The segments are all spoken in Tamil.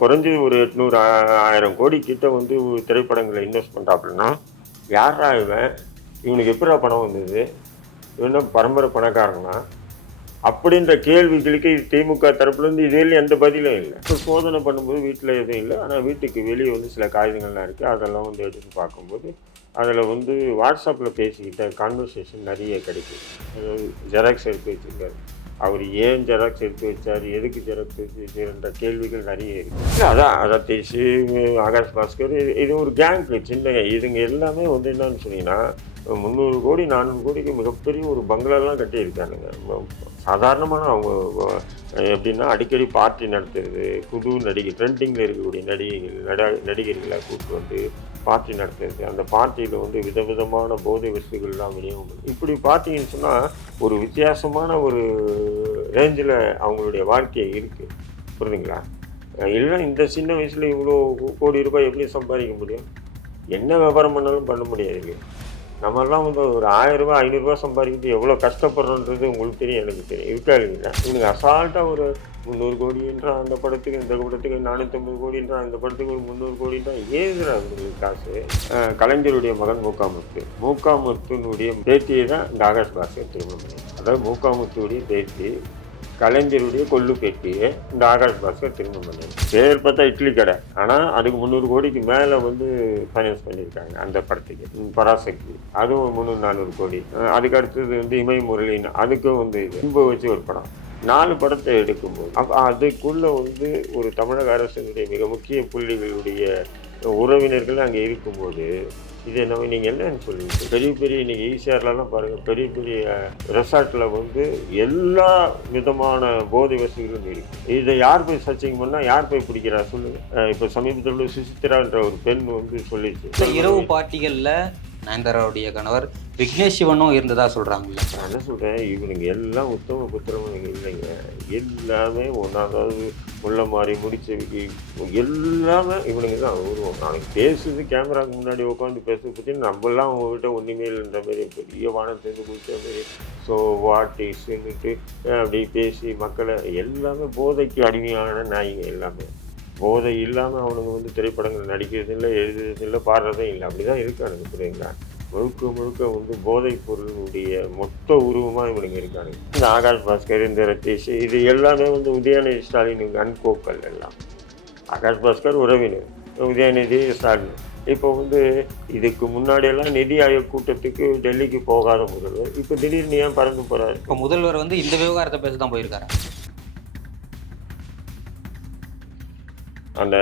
குறைஞ்சது ஒரு எட்நூறு ஆயிரம் கோடி கிட்ட வந்து திரைப்படங்களை இன்வெஸ்ட் பண்ணுறாப்புலன்னா யாரா இவன்? இவனுக்கு எப்படா பணம் வந்தது? இவன் பரம்பரை பணக்காரனா? அப்படின்ற கேள்விகளுக்கு திமுக தரப்புலேருந்து இதுவரையும் எந்த பதிலும் இல்லை. இப்போ சோதனை பண்ணும்போது வீட்டில் எதுவும் இல்லை. ஆனால் வீட்டுக்கு வெளியே வந்து சில காகிதங்கள்லாம் இருக்குது அதெல்லாம் வந்து எடுத்து பார்க்கும்போது அதில் வந்து வாட்ஸ்அப்பில் பேசிக்கிட்ட கான்வர்சேஷன் நிறைய கிடைக்குது. அதாவது ஜெராக்ஸ் எடுத்து வச்சுருக்காரு. அவர் ஏன் ஜெராக்ஸ் எடுத்து வச்சார் எதுக்கு ஜெராக்ஸ் எடுத்து வச்சார்ன்ற கேள்விகள் நிறைய இருக்குது அதான் அதத்தீஷ் ஆகாஷ் பாஸ்கர் இது- இது ஒரு கேங் சின்ன இதுங்க எல்லாமே வந்து என்னன்னு சொன்னீங்கன்னா முந்நூறு கோடி நானூறு கோடிக்கு மிகப்பெரிய ஒரு பங்களாலாம் கட்டியிருக்கானுங்க. சாதாரணமான அவங்க எப்படின்னா அடிக்கடி பார்ட்டி நடத்துறது புது நடிகை ட்ரெண்டிங்கில் இருக்கக்கூடிய நடிகைகள் நட நடிகர்களாக கூப்பிட்டு வந்து பார்ட்டி நடத்துறது அந்த பார்ட்டியில் வந்து விதவிதமான போதை வஸ்துகள்லாம் விநியோகம் இப்படி பார்த்தீங்கன்னு சொன்னால் ஒரு வித்தியாசமான ஒரு ரேஞ்சில் அவங்களுடைய வாழ்க்கை இருக்குது புரியுதுங்களா இல்லைன்னா இல்லை இந்த சின்ன வயசில் இவ்வளோ கோடி ரூபாய் எப்படி சம்பாதிக்க முடியும்? என்ன வியாபாரம் பண்ணாலும் பண்ண முடியாது. நம்மெல்லாம் வந்து ஒரு ஆயிரம் ரூபாய் ஐநூறுரூவா சம்பாதிக்கிறது எவ்வளோ கஷ்டப்படுறோன்றது உங்களுக்கு தெரியும் எனக்கு தெரியும். இருக்கா இல்லைங்களா? இவனுக்கு அசால்ட்டாக ஒரு முந்நூறு கோடின்றான் அந்த படத்துக்கு இந்த படத்துக்கு நானூற்றம்பது கோடின்றான் இந்த படத்துக்கு ஒரு முந்நூறு கோடின்றான் ஏதுரா உங்களுக்கு காசு? கலைஞருடைய மகன் மூக்காமுத்து மூக்காமுத்துனுடைய பேத்தியை தான் இந்த ஆகாஷ் பாஸ்கர் திருமணம் பண்ணி அதாவது மூக்காமுத்துடைய பேத்தி கலைஞருடைய கொள்ளு பேட்டியை இந்த ஆகாஷ் பாஸ்கர் திருமணம் பண்ணாரு பேர் பார்த்தா இட்லி கடை. ஆனால் அதுக்கு முந்நூறு கோடிக்கு மேலே வந்து ஃபைனான்ஸ் பண்ணியிருக்காங்க அந்த படத்துக்கு. பராசக்தி. அதுவும் முந்நூறு நானூறு கோடி. அதுக்கு அடுத்தது வந்து இமய முரளின்னு அதுக்கும் வந்து இது. இன்ப வச்சு ஒரு படம். நாலு படத்தை எடுக்கும்போது. அப்போ அதுக்குள்ளே வந்து ஒரு தமிழக அரசினுடைய மிக முக்கிய புள்ளிகளுடைய உறவினர்கள் அங்கே இருக்கும்போது இதை நம்ம நீங்கள் என்னன்னு சொல்லுவீங்க? பெரிய பெரிய நீங்கள் ஈசிஆர்லாம் பாருங்கள் பெரிய பெரிய ரெசார்ட்டில் வந்து எல்லா விதமான போதை வசதிகளும் இருக்கு. இதை யார் போய் சர்ச்சிங் பண்ணால் யார் போய் பிடிக்கிறா சொல்லுங்கள் இப்போ சமீபத்தில் சுசித்ரான்ற ஒரு பெண் வந்து இந்த சொல்லிச்சு இரவு பாட்டிகளில் நயன்தாராவுடைய கணவர் விக்னேஷ் சிவனும் இருந்ததா சொல்றாங்கல்ல நான் என்ன சொல்கிறேன் இவனுங்க எல்லாம் உத்தம புத்திரவனுங்க இல்லைங்க. எல்லாமே ஒன்றாவது உள்ள மாதிரி முடிச்ச எல்லாமே இவனுங்க தான். உருவம் நாளைக்கு பேசுறது கேமராக்கு முன்னாடி உட்காந்து பேசுறது பற்றி நம்மளாம் அவங்ககிட்ட ஒன்றுமே இல்லைன்ற மாதிரி பெரிய சேர்ந்து குடிச்ச மாதிரி. ஸோ வாட் இஸ்ன்னுட்டு அப்படி பேசி மக்களை எல்லாமே போதைக்கு அடிமையான நாய்ங்க எல்லாமே. போதை இல்லாமல் அவனுங்க வந்து திரைப்படங்கள் நடிக்கிறது இல்லை எழுதுறது இல்லை. பாடுறதும் இல்லை அப்படி தான் இருக்கானுங்க புரியுங்களா முழுக்க முழுக்க வந்து போதைப் பொருளுடைய மொத்த உருவமாக இவனுங்க இருக்கானுங்க. இந்த ஆகாஷ் பாஸ்கர் இந்த ரத்தீஷ் இது எல்லாமே வந்து உதயநிதி ஸ்டாலின் அன்கோக்கள் எல்லாம். ஆகாஷ் பாஸ்கர் உறவினர். உதயநிதி ஸ்டாலின். இப்போ வந்து இதுக்கு முன்னாடியெல்லாம் நிதி ஆயோக் கூட்டத்துக்கு டெல்லிக்கு போகாத முதல்வர். இப்போ திடீர்னு ஏன் பறந்து போகிறாரு இப்போ முதல்வர் வந்து இந்த விவகாரத்தை பேச தான் போயிருக்காரு. அந்த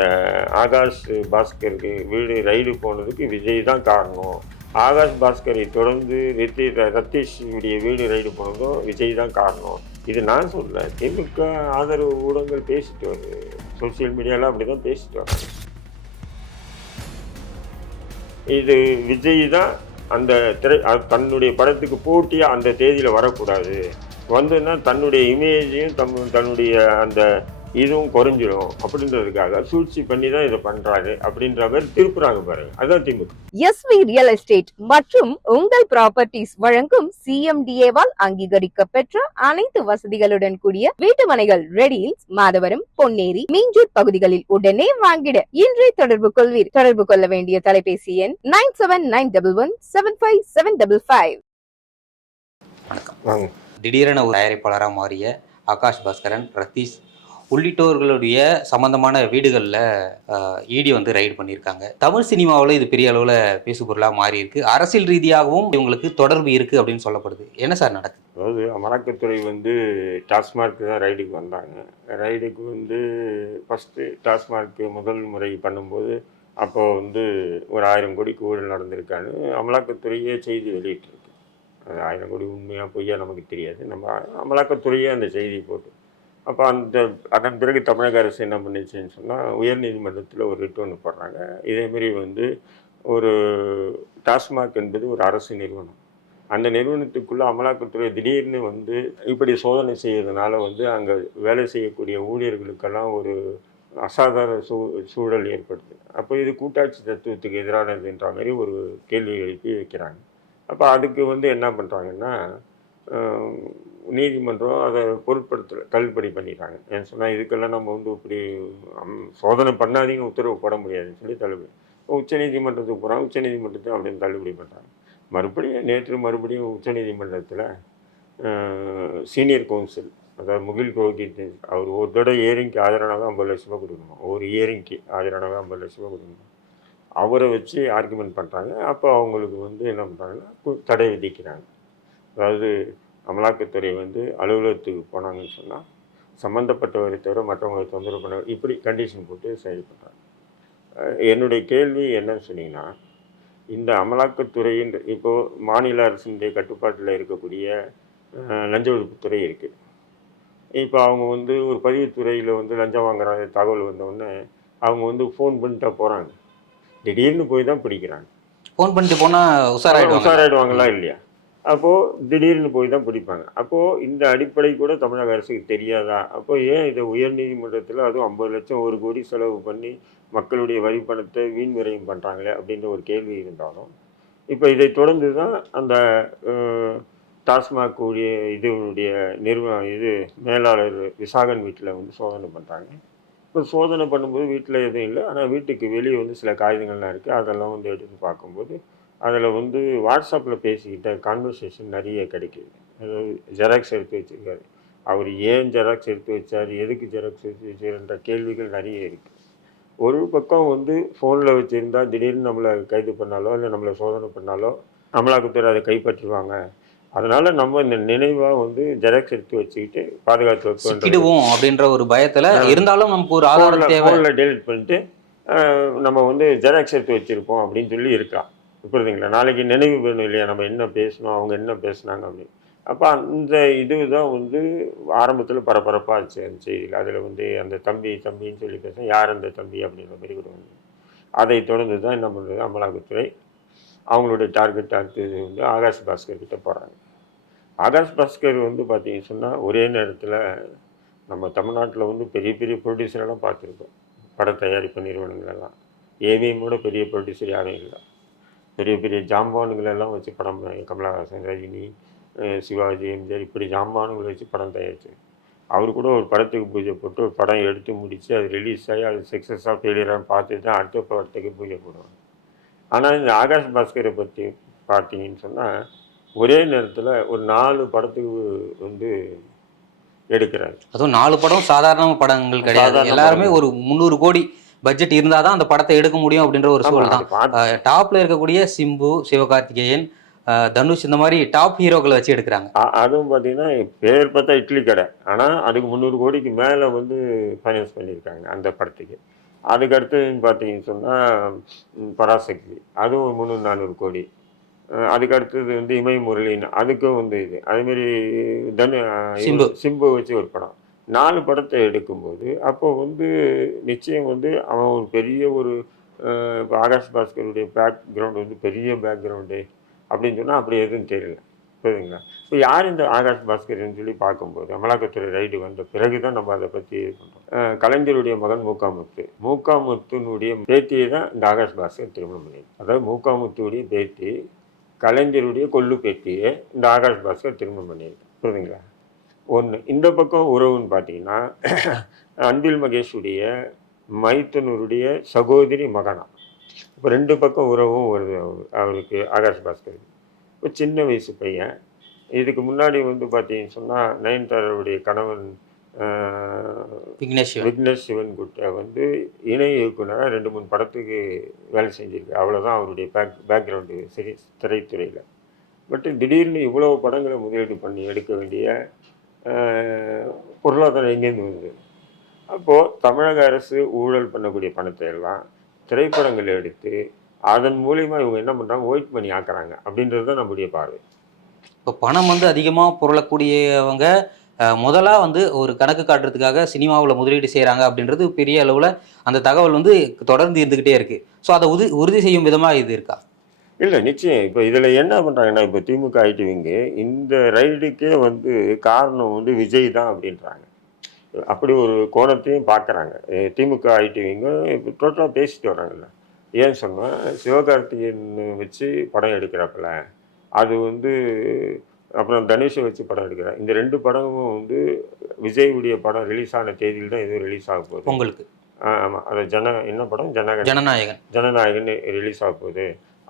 ஆகாஷ் பாஸ்கருக்கு வீடு ரைடு போனதுக்கு விஜய் தான் காரணம். ஆகாஷ் பாஸ்கரை தொடர்ந்து ரித்தி ரத்தீஷுடைய வீடு ரைடு போனதும் விஜய் தான் காரணம். இது நான் சொல்ல திமுக ஆதரவு ஊடகங்கள் பேசிட்டு வருது சோசியல் மீடியாவில் அப்படி தான் பேசிட்டு வராங்க. இது விஜய் தான் அந்த திரை தன்னுடைய படத்துக்கு போட்டியாக அந்த தேதியில் வரக்கூடாது. வந்ததுன்னா தன்னுடைய இமேஜையும் தம் தன்னுடைய அந்த இதுவும் குறைஞ்சிரும். அப்படின்றதுக்காக சூழ்ச்சி பண்ணி தான் இதை பண்றாரு அப்படின்ற மாதிரி திருப்புறாங்க பாருங்க. அதுதான் திமுக. எஸ்வி ரியல் எஸ்டேட் மற்றும் உங்கள் ப்ராப்பர்ட்டிஸ் வழங்கும் சிஎம்டிஏவால் அங்கீகரிக்க பெற்ற அனைத்து வசதிகளுடன் கூடிய வீட்டுமனைகள் ரெடியில்ஸ் மாதவரம் பொன்னேரி மீஞ்சூர் பகுதிகளில் உடனே வாங்கிட. இன்றே தொடர்பு கொள்வீர். தொடர்பு கொள்ள வேண்டிய தொலைபேசி எண் nine seven nine double one seven five seven double five. வணக்கம். திடீரென ஒரு தயாரிப்பாளராக மாறிய ஆகாஷ் பாஸ்கரன் ரத்தீஷ் உள்ளிட்டோர்களுடைய சம்பந்தமான வீடுகளில் இடி வந்து ரைடு பண்ணியிருக்காங்க தமிழ் சினிமாவில் இது பெரிய அளவில் பேசுபொருளாக மாறி இருக்கு அரசியல் ரீதியாகவும் இவங்களுக்கு தொடர்பு இருக்குது அப்படின்னு சொல்லப்படுது. என்ன சார் நடக்குது? அதாவது அமலாக்கத்துறை வந்து டாஸ்மார்க்கு தான் ரைடுக்கு வந்தாங்க. ரைடுக்கு வந்து ஃபஸ்ட்டு டாஸ்மார்க்கு முதல் முறை பண்ணும்போது அப்போ வந்து ஒரு ஆயிரம் கோடி ஊழல் நடந்திருக்கான்னு அமலாக்கத்துறையே செய்தி வெளியிட்டிருக்கு. அது ஆயிரம் கோடி உண்மையாக பொய்யா நமக்கு தெரியாது. நம்ம அமலாக்கத்துறையே அந்த செய்தி போட்டு அப்போ அந்த அதன் பிறகு தமிழக அரசு என்ன பண்ணிச்சுன்னு சொன்னால் உயர்நீதிமன்றத்தில் ஒரு ரிட் ஒன்று போடுறாங்க. இதேமாரி வந்து ஒரு டாஸ்மாக் என்பது ஒரு அரசு நிறுவனம். அந்த நிறுவனத்துக்குள்ளே அமலாக்கத்துறை திடீர்னு வந்து இப்படி சோதனை செய்யறதுனால வந்து அங்கே வேலை செய்யக்கூடிய ஊழியர்களுக்கெல்லாம் ஒரு அசாதாரண சூ சூழல் ஏற்படுது. அப்போ இது கூட்டாட்சி தத்துவத்துக்கு எதிரானதுன்ற மாதிரி ஒரு கேள்வி எழுப்பி வைக்கிறாங்க. அப்போ அதுக்கு வந்து என்ன பண்ணுறாங்கன்னா நீதிமன்றம் அதை பொருட்படுத்தல தள்ளுபடி பண்ணிட்டாங்க. ஏன்னு சொன்னால் இதுக்கெல்லாம் நம்ம வந்து இப்படி சோதனை பண்ணாதீங்க உத்தரவு போட முடியாதுன்னு சொல்லி தள்ளுபடி. உச்சநீதிமன்றத்துக்கு போகிறாங்க உச்சநீதிமன்றத்தை அப்படின்னு தள்ளுபடி பண்ணுறாங்க மறுபடியும் நேற்று மறுபடியும் உச்சநீதிமன்றத்தில் சீனியர் கவுன்சில் அதாவது முகில் கோகித் அவர் ஒரு தடவை இயரிங்க்கு ஆதரவாக ஐம்பது லட்ச ரூபா கொடுக்கணும். ஒரு இயரிங்க்கு ஆதரவாக ஐம்பது லட்ச ரூபா கொடுக்கணும். அவரை வச்சு ஆர்குமெண்ட் பண்ணுறாங்க அப்போ அவங்களுக்கு வந்து என்ன பண்ணுறாங்கன்னா கு- தடை விதிக்கிறாங்க. அதாவது அமலாக்கத்துறை வந்து அலுவலகத்துக்கு போனாங்கன்னு சொன்னால் சம்மந்தப்பட்டவரை தவிர மற்றவங்களை தொந்தரவு பண்ண இப்படி கண்டிஷன் போட்டு செயல்படுறாங்க என்னுடைய கேள்வி என்னன்னு சொன்னீங்கன்னா இந்த அமலாக்கத்துறையின் இப்போது மாநில அரசினுடைய கட்டுப்பாட்டில் இருக்கக்கூடிய லஞ்ச ஒழிப்புத்துறை இருக்குது இப்போ அவங்க வந்து ஒரு பதிவுத்துறையில் வந்து லஞ்சம் வாங்குற தகவல் வந்தோடனே அவங்க வந்து ஃபோன் பண்ணிட்டா போகிறாங்க திடீர்னு போய் தான் பிடிக்கிறாங்க. ஃபோன் பண்ணிட்டு போனா உஷாராயிடுவாங்க உஷாராயிடுவாங்களா இல்லையா? அப்போது திடீர்னு போய் தான் பிடிப்பாங்க. அப்போது இந்த அடிப்படை கூட தமிழக அரசுக்கு தெரியாதா? அப்போ ஏன் இதை உயர்நீதிமன்றத்தில் அதுவும் ஐம்பது லட்சம் ஒரு கோடி செலவு பண்ணி மக்களுடைய வரி பணத்தை வீண் விரயம் பண்ணுறாங்களே அப்படின்ற ஒரு கேள்வி இருந்தாலும் இப்போ இதை தொடர்ந்து தான் அந்த டாஸ்மாக் உடைய இதனுடைய நிறுவனம் இது மேலாளர் விசாகன் வீட்டில் வந்து சோதனை பண்ணுறாங்க இப்போ சோதனை பண்ணும்போது வீட்டில் எதுவும் இல்லை. ஆனால் வீட்டுக்கு வெளியே வந்து சில காகிதங்கள்லாம் இருக்குது அதெல்லாம் வந்து எடுத்து பார்க்கும்போது அதில் வந்து வாட்ஸ்அப்பில் பேசிக்கிட்ட கான்வர்சேஷன் நிறைய கிடைக்குது. அதாவது ஜெராக்ஸ் எடுத்து வச்சிருக்காரு. அவர் ஏன் ஜெராக்ஸ் எடுத்து வச்சார்? எதுக்கு ஜெராக்ஸ் எடுத்து வச்சாருன்ற கேள்விகள் நிறைய இருக்குது ஒரு பக்கம் வந்து ஃபோனில் வச்சுருந்தா திடீர்னு நம்மளை கைது பண்ணாலோ இல்லை நம்மளை சோதனை பண்ணாலோ அமலாக்கத்துறை அதை கைப்பற்றுவாங்க அதனால நம்ம இந்த நினைவாக வந்து ஜெராக்ஸ் எடுத்து வச்சுக்கிட்டு பாதுகாத்து வைப்போம் அப்படின்ற ஒரு பயத்துல இருந்தாலும் நமக்கு ஒரு ஆதாரம் தேவை. ஃபோனில் டெலிட் பண்ணிட்டு நம்ம வந்து ஜெராக்ஸ் எடுத்து வச்சுருப்போம் அப்படின்னு சொல்லி இருக்கலாம். புரியுதுங்களா? நாளைக்கு நினைவு வேணும் இல்லையா? நம்ம என்ன பேசணும்? அவங்க என்ன பேசுனாங்க அப்படின்னு அப்போ அந்த இது தான் வந்து ஆரம்பத்தில் பரபரப்பாக இருந்துச்சு அந்த செய்தியில் அதில் வந்து அந்த தம்பி தம்பின்னு சொல்லி பேசுகிறேன் யார் அந்த தம்பி அப்படின்ற மாதிரி கூட வந்து. அதை தொடர்ந்து தான் என்ன பண்ணுறது அமலாக்கத்துறை அவங்களுடைய டார்கெட் அடுத்தது வந்து ஆகாஷ் பாஸ்கர் கிட்ட போகிறாங்க ஆகாஷ் பாஸ்கர் வந்து பார்த்தீங்கன்னு சொன்னால் ஒரே நேரத்தில் நம்ம தமிழ்நாட்டில் வந்து பெரிய பெரிய ப்ரொடியூசரெல்லாம் பார்த்துருக்கோம். பட தயாரிப்பு நிறுவனங்கள் எல்லாம். ஏவிஎம்மோட பெரிய ப்ரொடியூசர் யாரும் இல்லை. பெரிய பெரிய ஜாம்பானுங்களெல்லாம் வச்சு படம் கமலஹாசன் ரஜினி சிவாஜி எம்ஜிஆர் இப்படி ஜாம்பானுங்களை வச்சு படம் தயாரிச்சு அவர் கூட ஒரு படத்துக்கு பூஜை போட்டு ஒரு படம் எடுத்து முடித்து அது ரிலீஸ் ஆகி அது சக்ஸஸாக ஃபெயிலியராக பார்த்து தான் அடுத்த படத்துக்கு பூஜை போடுவாங்க. ஆனால் இந்த ஆகாஷ் பாஸ்கரை பற்றி பார்த்தீங்கன்னு சொன்னால் ஒரே நேரத்தில் ஒரு நாலு படத்துக்கு வந்து எடுக்கிறாரு. அதுவும் நாலு படம் சாதாரண படங்கள் கிடையாது. எல்லாருமே. ஒரு முந்நூறு கோடி பட்ஜெட் இருந்தாதான் அந்த படத்தை எடுக்க முடியும் அப்படின்ற ஒரு சூழல் தான். டாப்ல இருக்கக்கூடிய சிம்பு சிவகார்த்திகேயன் தனுஷ் இந்த மாதிரி டாப் ஹீரோக்களை வச்சு எடுக்கிறாங்க. அதுவும் பார்த்தீங்கன்னா பேர் பார்த்தா இட்லி கடை. ஆனால் அதுக்கு முந்நூறு கோடிக்கு மேலே வந்து ஃபைனான்ஸ் பண்ணியிருக்காங்க அந்த படத்துக்கு. அதுக்கு அடுத்ததுன்னு பார்த்தீங்கன்னு சொன்னால் பராசக்தி. அதுவும் முந்நூறு நானூறு கோடி. அதுக்கு அடுத்தது வந்து இமய முரளின்னு அதுக்கும் வந்து இது. அதேமாரி தனு சிம்பு. சிம்பு வச்சு ஒரு படம். நாலு படத்தை எடுக்கும்போது அப்போ வந்து நிச்சயம் வந்து அவன் ஒரு பெரிய ஒரு இப்போ ஆகாஷ் பாஸ்கருடைய பேக்ரவுண்டு வந்து பெரிய பேக்ரவுண்டு அப்படின்னு சொன்னால் அப்படி எதுவும் தெரியல. புரியுதுங்களா? இப்போ யார் இந்த ஆகாஷ் பாஸ்கர்னு சொல்லி பார்க்கும்போது அமலாக்கத்துறை ரைடு வந்த பிறகு தான் நம்ம அதை பற்றி இது பண்ணுறோம் கலைஞருடைய மகன் மூக்காமுத்து மூக்காமுத்துனுடைய பேத்தியை தான் இந்த ஆகாஷ் பாஸ்கர் திருமணம் பண்ணியது அதாவது மூக்காமுத்துடைய பேத்தி கலைஞருடைய கொள்ளு பேத்தியை இந்த ஆகாஷ் பாஸ்கர் திருமணம் பண்ணியது புரியுதுங்களா? ஒன்று இந்த பக்கம் உறவுன்னு பார்த்தீங்கன்னா அன்பில் மகேஷுடைய மைத்தனூருடைய சகோதரி மகனா. இப்போ ரெண்டு பக்கம் உறவும் வருது அவரு- அவருக்கு ஆகாஷ் பாஸ்கர். இப்போ சின்ன வயசு பையன். இதுக்கு முன்னாடி வந்து பார்த்தீங்கன்னு சொன்னால் நயன்தாராவுடைய கணவன் விக்னேஷ் சிவன். விக்னேஷ் சிவன் குட்டை வந்து இணை இயக்குனராக ரெண்டு மூணு படத்துக்கு வேலை செஞ்சிருக்கு. அவ்வளோதான் அவருடைய பேக் பேக்ரவுண்டு சரி திரைத்துறையில். பட் திடீர்னு இவ்வளோ படங்களை முதலீடு பண்ணி எடுக்க வேண்டிய பொருளாதாரம் எங்கேருந்து வருது? அப்போது தமிழக அரசு ஊழல் பண்ணக்கூடிய பணத்தை எல்லாம் திரைப்படங்கள் எடுத்து அதன் மூலியமாக இவங்க என்ன பண்ணுறாங்க ஒயிட் பண்ணி ஆக்குறாங்க. அப்படின்றது தான் நம்முடைய பார்வை. இப்போ பணம் வந்து அதிகமாக பொருளக்கூடியவங்க முதலாக வந்து ஒரு கணக்கு காட்டுறதுக்காக சினிமாவில் முதலீடு செய்கிறாங்க அப்படின்றது பெரிய அளவில் அந்த தகவல் வந்து தொடர்ந்து இருந்துக்கிட்டே இருக்குது ஸோ அதை உறுதி உறுதி செய்யும் விதமாக இது இருக்கா? இல்லை நிச்சயம். இப்போ இதில் என்ன பண்ணுறாங்கன்னா இப்போ திமுக ஐடிவிங்க இந்த ரைடுக்கே வந்து காரணம் வந்து விஜய் தான் அப்படின்றாங்க. அப்படி ஒரு கோணத்தையும் பார்க்குறாங்க. திமுக ஐடிவிங்க இப்போ டோட்டலாக பேசிட்டு வராங்கல்ல ஏன் சொன்னால் சிவகார்த்திகேயன் வச்சு படம் எடுக்கிறப்பல. அது வந்து அப்புறம் தனுஷை வச்சு படம் எடுக்கிறேன் இந்த ரெண்டு படமும் வந்து விஜயுடைய படம் ரிலீஸ் ஆன தேதியில் தான் எதுவும் ரிலீஸ் ஆக போகுது. உங்களுக்கு? ஆமாம் அது ஜன என்ன படம்? ஜனகன் ஜனநாயகன். ஜனநாயகன் ரிலீஸ் ஆக போகுது.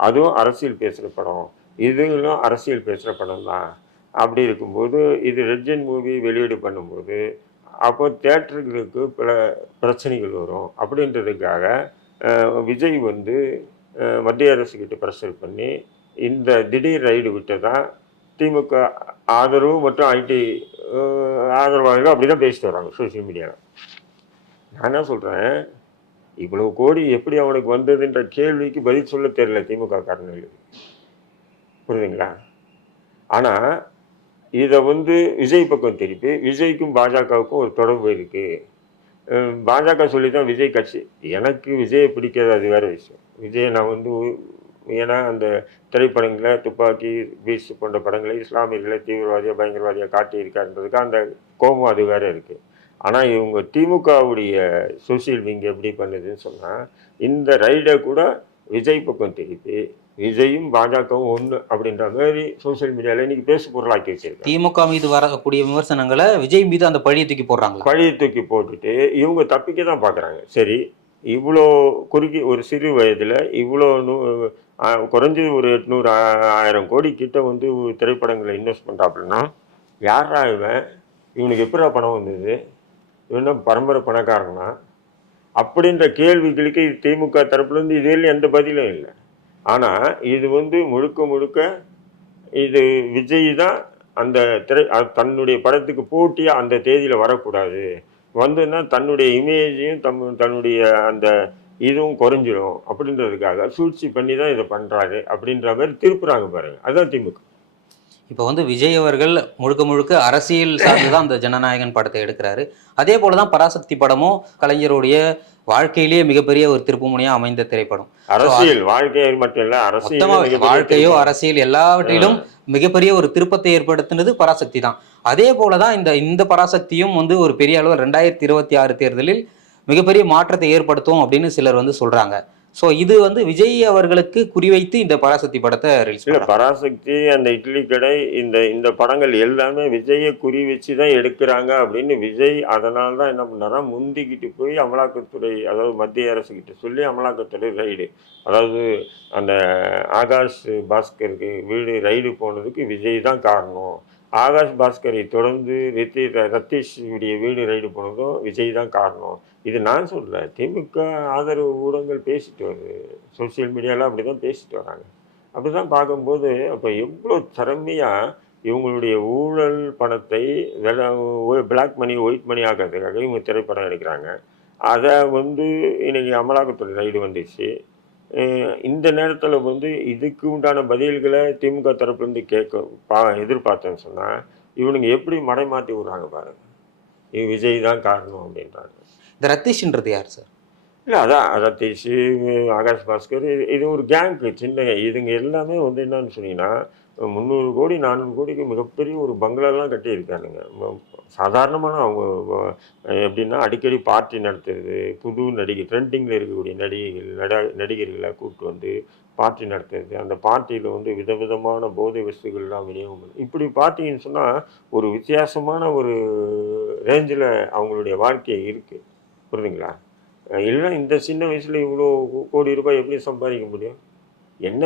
அதுவும் அரசியல் பேசுகிற படம். இதுங்களும் அரசியல் பேசுகிற படம் தான். அப்படி இருக்கும்போது இது ரெட்ஜன் மூவி வெளியீடு பண்ணும்போது அப்போ தேட்டர்களுக்கு பல பிரச்சனைகள் வரும். அப்படின்றதுக்காக விஜய் வந்து மத்திய அரசுக்கிட்ட ப்ரெஷர் பண்ணி இந்த திடீர் ரைடு விட்டதா திமுக ஆதரவு மற்றும் ஐடி ஆதரவாளர்கள் அப்படி தான் பேசிட்டு வராங்க சோஷியல் மீடியாவில் நான் என்ன சொல்கிறேன் இவ்வளவு கோடி எப்படி அவனுக்கு வந்ததுன்ற கேள்விக்கு பதில் சொல்ல தெரியல திமுக காரணங்கள் புரியுதுங்களா? ஆனால் இதை வந்து விஜய் பக்கம் திருப்பி விஜய்க்கும் பாஜகவுக்கும் ஒரு தொடர்பு இருக்குது பாஜக சொல்லி தான் விஜய் கட்சி. எனக்கு விஜயை பிடிக்காது அது வேற விஷயம். விஜயை நான் வந்து ஏன்னா அந்த திரைப்படங்களை துப்பாக்கி பீச் போன்ற படங்களை இஸ்லாமியர்களை தீவிரவாதியாக பயங்கரவாதியாக காட்டியிருக்காருன்றதுக்கு அந்த கோபம் அது வேற இருக்குது ஆனால் இவங்க திமுகவுடைய சோசியல் விங் எப்படி பண்ணுதுன்னு சொன்னால் இந்த ரைடை கூட விஜய் பக்கம் திருப்பி விஜயும் பாஜகவும் ஒன்று அப்படின்ற மாதிரி சோஷியல் மீடியாவில் இன்னைக்கு பேசு பொருளாக்கி வச்சிருக்காங்க. திமுக மீது வரக்கூடிய விமர்சனங்களை விஜய் மீது அந்த பழியை தூக்கி போடுறாங்களா? பழைய தூக்கி போட்டுட்டு இவங்க தப்பிக்க தான் பார்க்குறாங்க சரி இவ்வளோ குறுகி ஒரு சிறு வயதில் இவ்வளோ நூ குறைஞ்சது ஒரு எட்நூறு ஆயிரம் கோடி கிட்ட வந்து திரைப்படங்களை இன்வெஸ்ட் பண்ணுறாப்புலன்னா யாரா இவன்? இவனுக்கு எப்படா பணம் வந்தது? இவன் தான் பரம்பரை பணக்காரனா? அப்படின்ற கேள்விகளுக்கு இது திமுக தரப்புலேருந்து இதில் எந்த பதிலும் இல்லை. ஆனால் இது வந்து முழுக்க முழுக்க இது விஜய் தான் அந்த திரை தன்னுடைய படத்துக்கு போட்டியாக அந்த தேதியில் வரக்கூடாது. வந்துன்னா தன்னுடைய இமேஜையும் தம் தன்னுடைய அந்த இதுவும் குறைஞ்சிடும் அப்படின்றதுக்காக சூழ்ச்சி பண்ணி தான் இதை பண்ணுறாரு அப்படின்ற மாதிரி திருப்புறாங்க பாருங்கள் அதுதான் திமுக. இப்போ வந்து விஜய் அவர்கள் முழுக்க முழுக்க அரசியல் சார்ந்து தான் அந்த ஜனநாயகன் படத்தை எடுக்கிறாரு. அதே போல தான் பராசக்தி படமும் கலைஞருடைய வாழ்க்கையிலேயே மிகப்பெரிய ஒரு திருப்புமுனையா அமைந்த திரைப்படம். அரசியல் வாழ்க்கை மட்டும் இல்லை அரசியல் மொத்தமா மிகப்பெரிய வாழ்க்கையோ. அரசியல் எல்லாவற்றிலும் மிகப்பெரிய ஒரு திருப்பத்தை ஏற்படுத்தினது பராசக்தி தான். அதே போலதான் இந்த இந்த பராசக்தியும் வந்து ஒரு பெரிய அளவு ரெண்டாயிரத்தி இருபத்தி ஆறு தேர்தலில் மிகப்பெரிய மாற்றத்தை ஏற்படுத்தும் அப்படின்னு சிலர் வந்து சொல்றாங்க. ஸோ இது வந்து விஜய் அவர்களுக்கு குறிவைத்து இந்த பராசக்தி படத்தை ரிலீஸ் இல்ல பராசக்தி அந்த இட்லி கடை இந்த இந்த படங்கள் எல்லாமே விஜயை குறி வச்சு தான் எடுக்கிறாங்க அப்படின்னு விஜய் அதனால தான் என்ன பண்ணாரா முந்திக்கிட்டு போய் அமலாக்கத்துறை அதாவது மத்திய அரசு கிட்ட சொல்லி அமலாக்கத்துறை ரைடு அதாவது அந்த ஆகாஷ் பாஸ்கருக்கு வீடு ரைடு போனதுக்கு விஜய் தான் காரணம். ஆகாஷ் பாஸ்கரை தொடர்ந்து ரித்தி ரத்தீஷ் உடைய வீடு ரைடு போனதும் விஜய் தான் காரணம். இது நான் சொல்ல திமுக ஆதரவு ஊடகங்கள் பேசிட்டு வருது. சோஷியல் மீடியாவில் அப்படி தான் பேசிட்டு வராங்க. அப்படிதான் பார்க்கும்போது அப்போ எவ்வளோ திறமையாக இவங்களுடைய ஊழல் பணத்தை பிளாக் மணி ஒயிட் மணி ஆகிறதுக்காக இவங்க திரைப்படம் எடுக்கிறாங்க. அதை வந்து இன்றைக்கி அமலாக்கத்துறை ரைடு வந்துச்சு. இந்த நேரத்தில் வந்து இதுக்கு உண்டான பதில்களை திமுக தரப்புலேருந்து கேட்க பா எதிர்பார்த்தேன்னு சொன்னால் இவனுங்க எப்படி மடைமாற்றி விடுறாங்க பாருங்க. இது விஜய் தான் காரணம் அப்படின்றாங்க. இந்த ரத்தீஷ்ன்றது யார் சார்? இல்லை அதான் ரத்தீஷ் ஆகாஷ் பாஸ்கர் இது- இது ஒரு கேங்கு சின்ன இதுங்க எல்லாமே வந்து என்னன்னு சொன்னீங்கன்னா முந்நூறு கோடி நானூறு கோடிக்கு மிகப்பெரிய ஒரு பங்களாலாம் கட்டியிருக்கானுங்க. சாதாரணமான அவங்க எப்படின்னா அடிக்கடி பார்ட்டி நடத்துறது புது நடிகை ட்ரெண்டிங்கில் இருக்கக்கூடிய நடிகைகள் நட நடிகர்களை கூப்பிட்டு வந்து பார்ட்டி நடத்துறது அந்த பார்ட்டியில் வந்து விதவிதமான போதை வஸ்துகள்லாம் விநியோகம் இப்படி பார்த்தீங்கன்னு சொன்னால் ஒரு வித்தியாசமான ஒரு ரேஞ்சில் அவங்களுடைய வாழ்க்கை இருக்குது புரியுதுங்களா? இல்லைன்னா இந்த சின்ன வயசில் இவ்வளோ கோடி ரூபாய் எப்படி சம்பாதிக்க முடியும்? என்ன